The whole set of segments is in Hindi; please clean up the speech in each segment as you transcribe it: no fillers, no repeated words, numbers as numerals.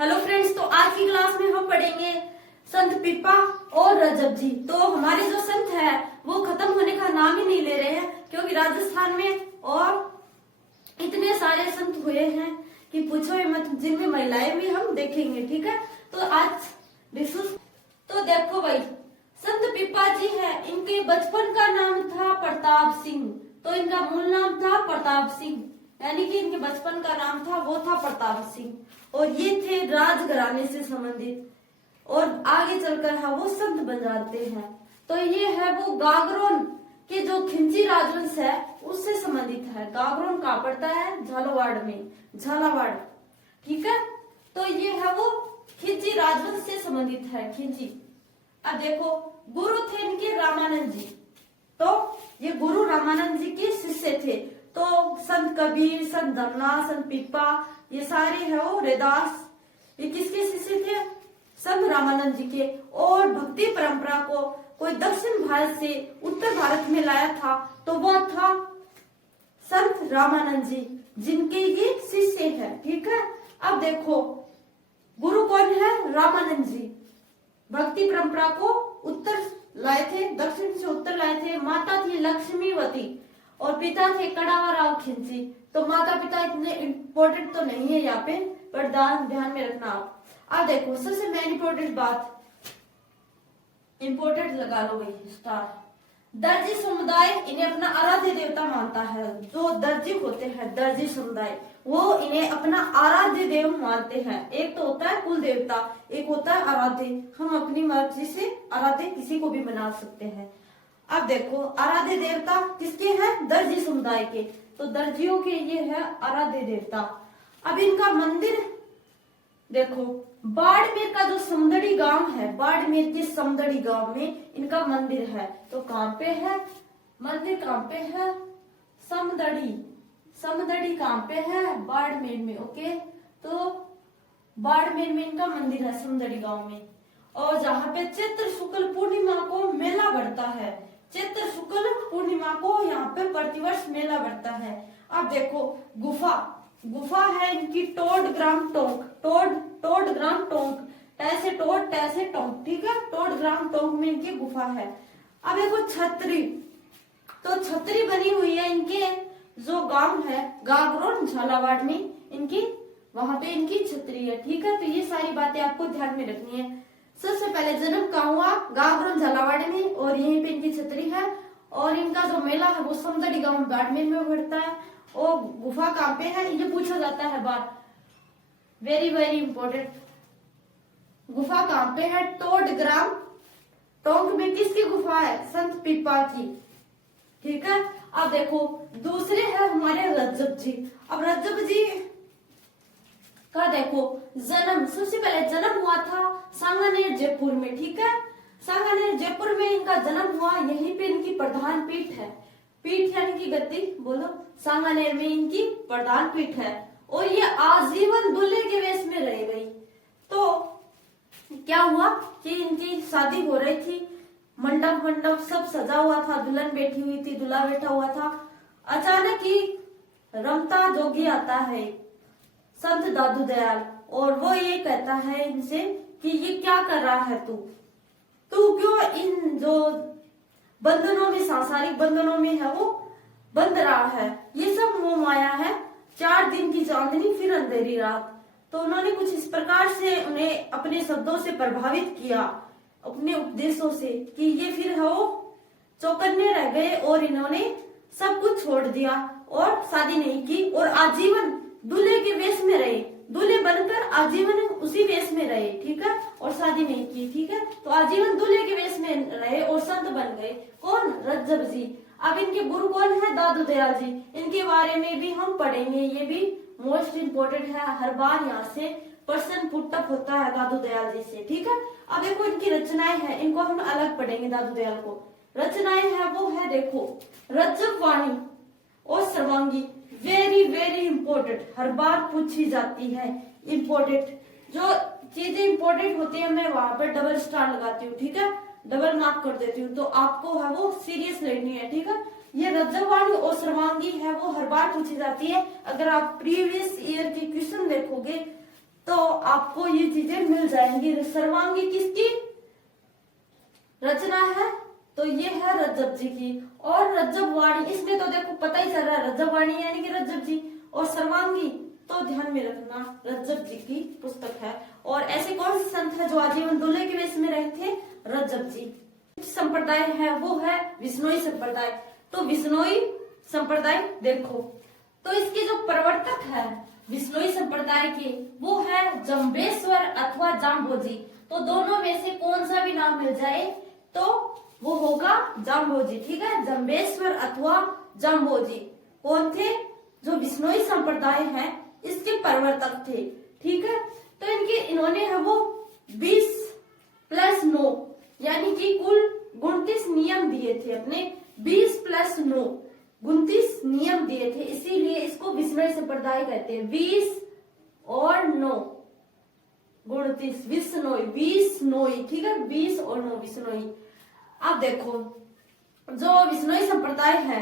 हेलो फ्रेंड्स, तो आज की क्लास में हम पढ़ेंगे संत पीपा और रजब जी। तो हमारे जो संत है वो खत्म होने का नाम ही नहीं ले रहे हैं, क्योंकि राजस्थान में और इतने सारे संत हुए हैं कि पूछो ही मत, जिनमें महिलाएं भी हम देखेंगे। ठीक है, तो आज तो देखो भाई, संत पीपा जी है, इनके बचपन का नाम था प्रताप सिंह। तो इनका मूल नाम था प्रताप सिंह, यानी कि इनके बचपन का नाम था वो था प्रताप सिंह। और ये थे राजघराने से संबंधित, और आगे चलकर है वो संत बन जाते हैं। तो ये है वो गागरोन के जो खिंची राजवंश है उससे संबंधित है। गागरोन कहाँ पड़ता है? झालावाड़ में, झालावाड़। ठीक है, तो ये है वो खिंची राजवंश से संबंधित है, खिंची। अब देखो, गुरु थे इनके रामानंद जी। तो ये गुरु रामानंद जी के शिष्य थे। तो संत कबीर, संत धन्ना, संत पीपा, ये सारे है वो रैदास, ये किसके शिष्य थे? संत रामानंद जी के। और भक्ति परंपरा को कोई दक्षिण भारत से उत्तर भारत में लाया था, तो वह था संत रामानंद जी, जिनके ये शिष्य है। ठीक है, अब देखो, गुरु कौन है? रामानंद जी। भक्ति परंपरा को उत्तर लाए थे, दक्षिण से उत्तर लाए थे। माता थी लक्ष्मीवती और पिता थे कड़ावराव खिंची। तो माता पिता इतने इम्पोर्टेंट तो नहीं है यहाँ पे, पर ध्यान में रखना आप। अब देखो, सबसे मेन इम्पोर्टेंट बात, इम्पोर्टेंट लगा लो भाई स्टार। दर्जी समुदाय इन्हें अपना आराध्य देवता मानता है। जो दर्जी होते हैं, दर्जी समुदाय, वो इन्हें अपना आराध्य देव मानते हैं। एक तो होता है कुल देवता, एक होता है आराध्य। हम अपनी मर्जी से आराध्य किसी को भी बना सकते हैं। अब देखो, आराध्य देवता किसके हैं? दर्जी समुदाय के। तो दर्जियों के ये है आराध्य देवता। अब इनका मंदिर देखो, बाड़मेर का जो समदड़ी गांव है, बाड़मेर के समदड़ी गांव में इनका मंदिर है। तो कहाँ पे है मंदिर? कहाँ पे है? समदड़ी। समदड़ी कहाँ पे है? बाड़मेर में। ओके, तो बाड़मेर में इनका मंदिर है, समदड़ी गांव में। और जहाँ पे चैत्र शुक्ल पूर्णिमा को मेला बढ़ता है, चैत्र शुक्ल पूर्णिमा को यहाँ पे प्रतिवर्ष मेला बढ़ता है। अब देखो, गुफा है इनकी टोड ग्राम टोंक। टोड ग्राम टोंक, टैसे टोड टैसे टोंक। ठीक है, टोड ग्राम टोंक में इनकी गुफा है। अब देखो छतरी, तो छतरी बनी हुई है इनके जो गांव है गागरोन झालावाड़ में, इनकी वहां पे इनकी छतरी है। ठीक है, तो ये सारी बातें आपको ध्यान में रखनी है। सबसे पहले जन्म कहाँ हुआ? गागरोन झालावाड़ में, और यहीं पे इनकी छतरी है। और इनका जो मेला है वो समदड़ी गांव बाड़मेर में बढ़ता है। और गुफा कहाँ पे है? ये पूछा जाता है बात, वेरी वेरी इंपॉर्टेंट। गुफा कहाँ पे है? टोड ग्राम टोंक में। किसकी गुफा है? संत पीपा की। ठीक है, अब देखो, दूसरे है हमारे रज्जब जी। अब रज्जब जी का देखो जन्म, सबसे पहले जन्म हुआ था सांगानेर जयपुर में। ठीक है, सांगानेर जयपुर में इनका जन्म हुआ। यहीं पे इनकी प्रधान पीठ है। पीठ यानी कि गद्दी, बोलो। सांगानेर में इनकी प्रधान पीठ है। और ये आजीवन दूल्हे के वेश में रह गई। तो क्या हुआ कि इनकी शादी हो रही थी, मंडप सब सजा हुआ था, दुल्हन बैठी हुई थी, दूल्हा बैठा हुआ था। अचानक ही रमता जोगी आता है, संत दादू दयाल, और वो ये कहता है इनसे कि ये क्या कर रहा है तू क्यों इन जो बंधनों में, सांसारिक बंधनों में है वो बंध रहा है? ये सब मोह माया है। 4 दिन की चांदनी फिर अंधेरी रात। तो उन्होंने कुछ इस प्रकार से उन्हें अपने शब्दों से प्रभावित किया, अपने उपदेशों से, कि ये फिर है वो चौकन्ने रह गए और इन्होंने सब कुछ छोड़ दिया और शादी नहीं की, और आजीवन दूल्हे के वेश में रहे। दूल्हे बनकर आजीवन उसी वेश में रहे। ठीक है, और शादी नहीं की। ठीक है, तो आजीवन दूल्हे के वेश में रहे और संत बन गए। कौन? रज्जब जी। अब इनके गुरु कौन है? दादू दयाल जी। इनके बारे में भी हम पढ़ेंगे, ये भी मोस्ट इम्पोर्टेंट है। हर बार यहाँ से प्रश्न पुटअप होता है दादू दयाल जी से। ठीक है, अब देखो इनकी रचनाएं हैं, इनको हम अलग पढ़ेंगे। दादू दयाल को रचनाएं है वो है, देखो, रज्जब वाणी और सर्वांगी। वेरी वेरी इंपॉर्टेंट, हर बार पूछी जाती है। इंपॉर्टेंट जो चीजें इंपॉर्टेंट होती है मैं वहां पर डबल स्टार लगाती हूँ। ठीक है, डबल मार्क कर देती हूँ, तो आपको है वो सीरियस लेनी है। ठीक है, ये रज्जबवाणी और सर्वांगी है वो हर बार पूछी जाती है। अगर आप प्रीवियस ईयर के क्वेश्चन देखोगे तो आपको ये चीजें मिल जाएंगी। सर्वांगी किसकी रचना है? तो ये है रज्जब जी की। और रज्जब वाणी, इसमें तो देखो पता ही चल रहा है रज्जब वाणी यानी कि रज्जब जी। और सर्वांगी तो ध्यान में रखना रज्जब जी की पुस्तक है। और ऐसे कौन से संत है जो आजीवन दूल्हे के वेश में रहे थे? रज्जब जी। संप्रदाय है वो है विश्नोई संप्रदाय। तो विश्नोई संप्रदाय देखो, तो इसके जो प्रवर्तक है विश्नोई संप्रदाय के वो है जम्बेश्वर अथवा जाम्बोजी। तो दोनों में से कौन सा भी नाम मिल जाए तो वो होगा जाम्बोजी। ठीक है, जम्बेश्वर अथवा जाम्बोजी कौन थे? जो विश्नोई संप्रदाय है इसके प्रवर्तक थे। ठीक है, तो इन्होंने है वो 20+9 यानी कि कुल 29 नियम दिए थे अपने। 20+9 29 नियम दिए थे, इसीलिए इसको विश्नोई संप्रदाय कहते हैं। 20 और 9 29 विश्नोई, 20 नोई। ठीक है, 20 और 9 विश्नोई। अब देखो जो विश्नोई संप्रदाय है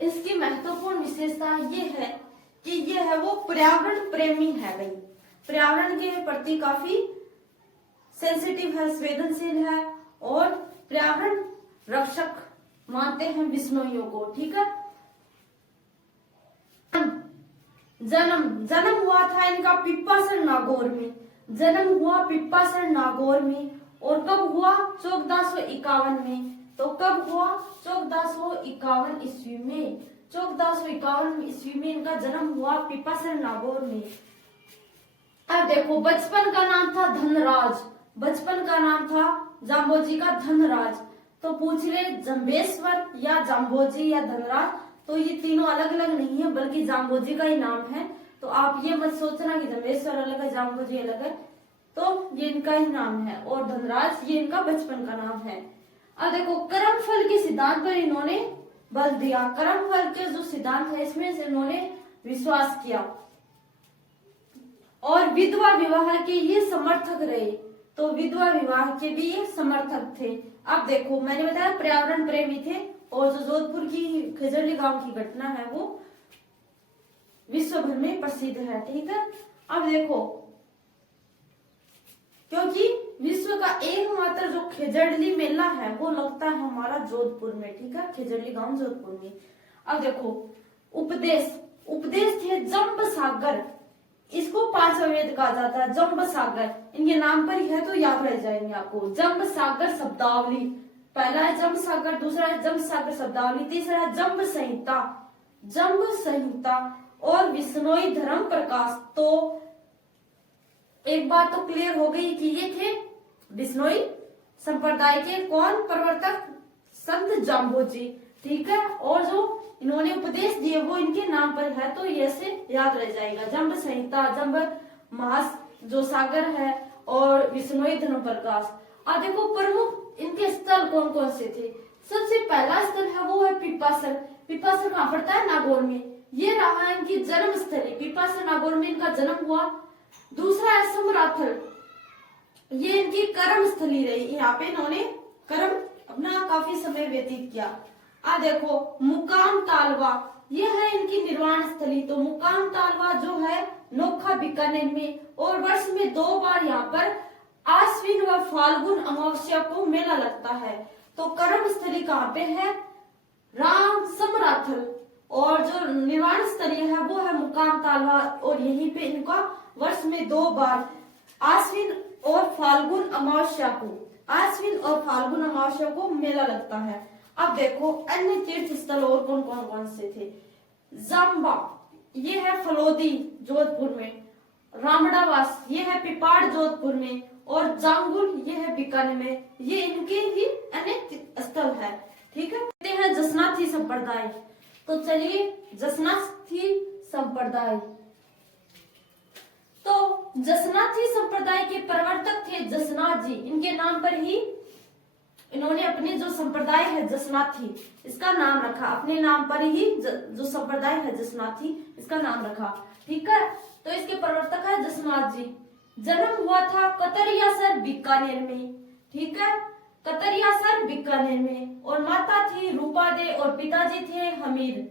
इसकी महत्वपूर्ण विशेषता ये है कि ये है वो पर्यावरण प्रेमी है भाई। पर्यावरण के प्रति काफी सेंसिटिव है, संवेदनशील है और पर्यावरण रक्षक मानते हैं विश्नोइयों को। ठीक है, जन्म हुआ था इनका पिप्पासर नागौर में। जन्म हुआ पिप्पासर नागौर में। और कब हुआ? 1451 में। तो कब हुआ? 1451 ईस्वी में। 1451 ईस्वी में इनका जन्म हुआ पिप्पासर नागौर में। अब देखो बचपन का नाम था धनराज। बचपन का नाम था जाम्बोजी का धनराज। तो पूछ ले जम्बेश्वर या जाम्बोजी या धनराज, तो ये तीनों अलग अलग नहीं है बल्कि जाम्बोजी का ही नाम है। तो आप ये मत सोचना कि जम्बेश्वर अलग है जाम्बोजी अलग है, तो ये इनका ही नाम है। और धनराज ये इनका बचपन का नाम है। अब देखो कर्मफल के सिद्धांत पर इन्होंने बल दिया। कर्मफल के जो सिद्धांत है इसमें से इन्होंने विश्वास किया और विधवा विवाह के ये समर्थक रहे। तो विधवा विवाह के भी ये समर्थक थे। अब देखो मैंने बताया पर्यावरण प्रेमी थे और जो जोधपुर की खजरली गांव की घटना है वो विश्व भर में प्रसिद्ध है। ठीक है, अब देखो क्योंकि विश्व का एकमात्र जो खिजड़ली मेला है वो लगता है हमारा जोधपुर में। ठीक है, खिजड़ली गांव जोधपुर में। अब देखो उपदेश थे जम्ब सागर। इसको 5 वेद कहा जाता है। जम्ब सागर इनके नाम पर ही है तो याद रह जाएंगे आपको। जम्ब सागर शब्दावली, पहला है जम्ब सागर, दूसरा है जम्ब सागर शब्दावली, तीसरा है जम्ब संहिता। जम्ब संहिता और विश्नोई धर्म प्रकाश। तो एक बात तो क्लियर हो गई कि ये थे विश्नोई संप्रदाय के कौन प्रवर्तक? संत जाम्बोजी। ठीक है, और जो इन्होंने उपदेश दिए वो इनके नाम पर है तो ये से याद रह जाएगा। जम्ब संहिता, जम्ब महास जो सागर है और विश्नोई धर्म प्रकाश। अब देखो प्रमुख इनके स्थल कौन कौन से थे? सबसे पहला स्थल है वो है पिप्पासर। पिप्पासर कहाँ पड़ता है? नागौर में। ये रहा इनकी जन्म स्थली। पिप्पासर नागौर में इनका जन्म हुआ। दूसरा है समराथल, ये इनकी कर्म स्थली रही। यहाँ पे इन्होंने कर्म अपना काफी समय व्यतीत किया। आ देखो मुकाम तालवा, ये है इनकी निर्वाण स्थली। तो मुकाम तालवा जो है नोखा बीकानेर में, और वर्ष में 2 बार यहाँ पर आश्विन व फाल्गुन अमावस्या को मेला लगता है। तो कर्म स्थली कहाँ पे है? राम समराथल। और जो निर्वाण स्थली है वो है मुकाम तालवा, और यहीं पे इनका वर्ष में 2 बार आश्विन और फाल्गुन अमावस्या को मेला लगता है। अब देखो अन्य तीर्थ स्थल और कौन कौन से थे? जाम्बा ये है फलोदी जोधपुर में, रामड़ावास ये है पिपाड़ जोधपुर में, और जांगुल ये है बीकानेर में। ये इनके ही अन्य स्थल है। ठीक है, कहते हैं जसनाथी संप्रदाय। तो चलिए जसनाथी संप्रदाय, तो जसनाथी संप्रदाय के प्रवर्तक थे जसनाथ जी। इनके नाम पर ही इन्होंने अपने जो संप्रदाय है जसनाथी इसका नाम रखा। अपने नाम पर ही जो संप्रदाय है जसनाथी इसका नाम रखा। ठीक है, तो इसके प्रवर्तक है जसनाथ जी। जन्म हुआ था कतरियासर बीकानेर में। ठीक है, कतरियासर बीकानेर में। और माता थी रूपा दे और पिताजी थे हमीर।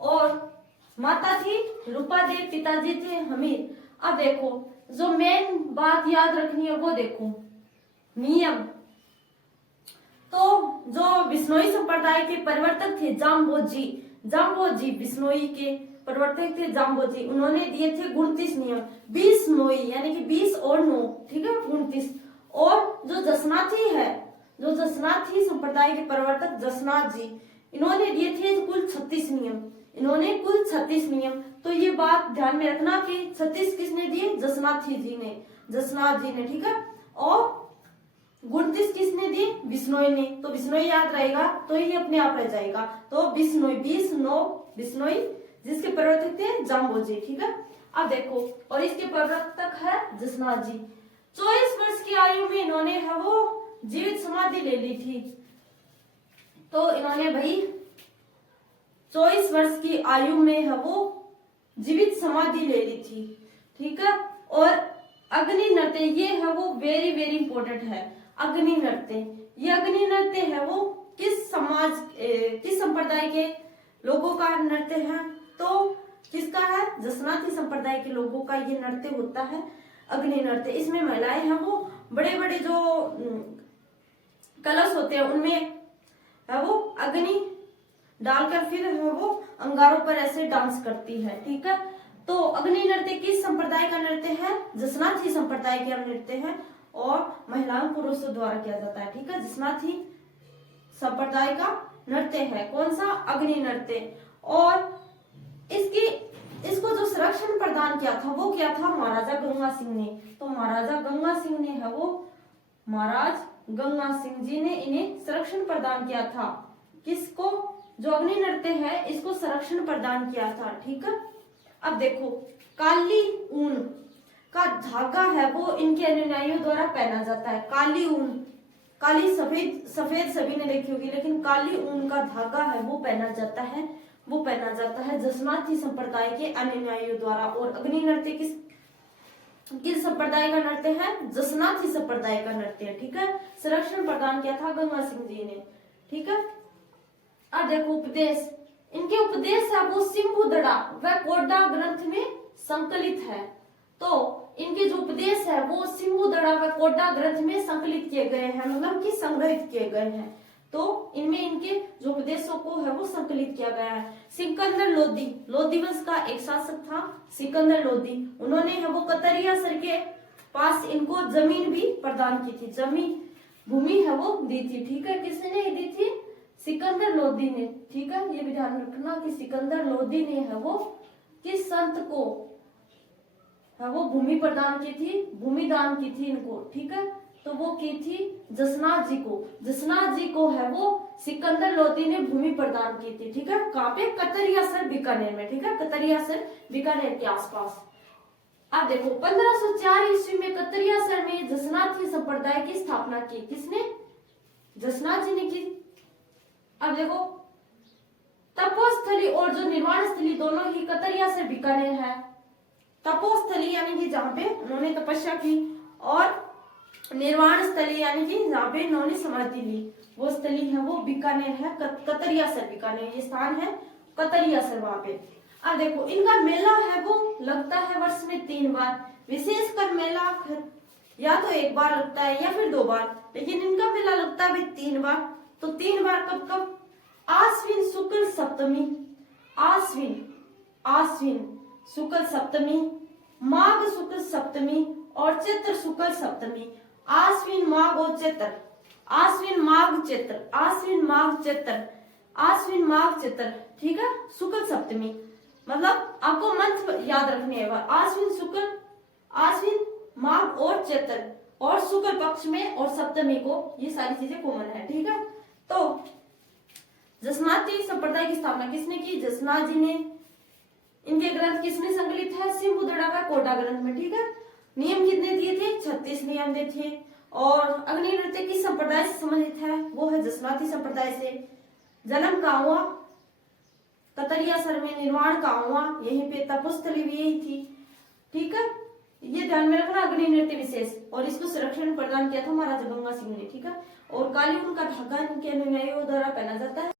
और माता थी रूपा दे, पिताजी थे हमीर। अब देखो जो मेन बात याद रखनी है वो देखो, नियम। तो जो बिश्नोई संप्रदाय के प्रवर्तक थे जाम्बोजी बिश्नोई के प्रवर्तक थे जाम्बोजी, उन्होंने दिए थे 29 नियम। 20 नोई यानी कि 20 और 9, ठीक है, 29। और जो जसनाथी संप्रदाय के प्रवर्तक जसनाथ जी, इन्होंने दिए थे कुल 36 नियम। इन्होंने कुल 36 नियम। तो ये बात ध्यान में रखना कि 36 किसने दिए? जसनाथ जी ने, ठीक है। और 29 किसने दिए? बिश्नोई ने। तो बिश्नोई याद रहेगा तो ये अपने आप रह जाएगा। तो बिश्नोई, 20 9 बिश्नोई, जिसके प्रवर्तक थे जाम्बोजी, ठीक है। अब देखो, और इसके प्रवर्तक है जसनाथ जी। 24 वर्ष की आयु में इन्होंने है वो जीवित समाधि ले ली थी। तो इन्होंने भाई 24 वर्ष की आयु में है वो जीवित समाधि ले ली थी, ठीक है। और अग्नि नृत्य, ये है वो वेरी वेरी इंपॉर्टेंट है। अग्नि नृत्य है वो किस संप्रदाय के लोगों का नृत्य है? तो किसका है? जसनाथी संप्रदाय के लोगों का ये नृत्य होता है, अग्नि नृत्य। इसमें महिलाएं हैं वो बड़े बड़े जो कलश होते हैं उनमें है वो अग्नि डालकर फिर है वो अंगारों पर ऐसे डांस करती है, ठीक है। तो अग्नि नृत्य किस संप्रदाय का नृत्य है? जसनाथी संप्रदाय का नृत्य है और महिलाओं पुरुषों द्वारा किया जाता है, ठीक है। जसनाथी संप्रदाय का नृत्य है कौन सा? अग्नि नृत्य। और इसको जो संरक्षण प्रदान किया था वो क्या था? महाराजा गंगा सिंह ने। तो महाराजा गंगा सिंह ने है वो, महाराज गंगा सिंह जी ने इन्हें संरक्षण प्रदान किया था। किसको? जो अग्नि नृत्य है इसको संरक्षण प्रदान किया था, ठीक है। अब देखो, काली ऊन का धागा है वो इनके अनुयायियों द्वारा पहना जाता है। काली ऊन, काली सफेद सभी ने देखी होगी, लेकिन काली ऊन का धागा है वो पहना जाता है जसनाथी संप्रदाय के अनुयायियों द्वारा। और अग्नि नृत्य किस संप्रदाय का नृत्य है? जसनाथी संप्रदाय का नृत्य है, ठीक है। संरक्षण प्रदान किया था गंगा सिंह जी ने, ठीक है। अब देखो उपदेश, इनके उपदेश है वो सिंबुदड़ा व कोडा ग्रंथ में संकलित है। तो इनके जो उपदेश है वो सिंबुदड़ा व कोडा ग्रंथ में संकलित किए गए हैं, मतलब कि संग्रहित किए गए हैं। तो इनमें इनके जो उपदेशों को है वो संकलित किया गया है। सिकंदर लोदी वंश का एक शासक था सिकंदर लोदी। उन्होंने है वो कतरिया सर के पास इनको जमीन भी प्रदान की थी, भूमि है वो दी थी, ठीक है। किसने दी थी? सिकंदर लोदी ने, ठीक है। ये भी ध्यान रखना कि सिकंदर लोदी ने है वो किस संत को है वो भूमि प्रदान की थी, भूमि दान की थी इनको, ठीक है। तो वो की थी जसनाथ जी को है वो सिकंदर लोदी ने भूमि प्रदान की थी, ठीक है। कहाँ पे? कतरियासर बीकानेर में, ठीक है। कतरियासर बीकानेर के आसपास। अब देखो 1504 ईस्वी में कतरियासर में जसनाथी संप्रदाय की स्थापना की। किसने? जसनाथ जी ने की। अब देखो तपोस्थली और जो निर्वाण स्थली दोनों ही कतरियासर बीकानेर है। तपोस्थली यानी कि जहाँ पे उन्होंने तपस्या की, और निर्वाण स्थली यानी कि जहाँ पे उन्होंने समाधि ली, वो स्थली है वो बीकानेर है, कतरियासर बीकानेर ये स्थान है, कतरियासर वहां पे। अब देखो इनका मेला है वो लगता है वर्ष में 3 बार। विशेषकर मेला या तो 1 बार लगता है या फिर 2 बार, लेकिन इनका मेला लगता है 3 बार। तो 3 बार कब? आश्विन शुक्ल सप्तमी, आश्विन शुक्ल सप्तमी, माघ शुक्ल सप्तमी और चैत्र शुक्ल सप्तमी। आश्विन माघ और चैत्र, आश्विन माघ चैत्र, ठीक है। शुक्ल सप्तमी मतलब आपको मंथ याद रखने है। आश्विन माघ और चैत्र, और शुक्ल पक्ष में और सप्तमी को, ये सारी चीजें कॉमन है, ठीक है। तो जसनाथी संप्रदाय की स्थापना किसने की? जसनाथ जी ने। इनके ग्रंथ किसने संकलित है? सिंबुदड़ा का कोडा ग्रंथ में, ठीक है। नियम कितने दिए थे? 36 नियम दिए थे। और अग्नि नृत्य किस संप्रदाय से संबंधित है? वो है जसनाथी संप्रदाय से। जन्म कहाँ हुआ? कतरियासर में। निर्वाण कहाँ हुआ? यहीं पे। तपोस्थली भी यही थी, ठीक है। ये ध्यान में रखना अग्नि नृत्य विशेष। और इसको संरक्षण प्रदान किया था महाराजा गंगा सिंह ने, ठीक है। और काली ऊन का धागा इनके अनुयायियों द्वारा पहना जाता है।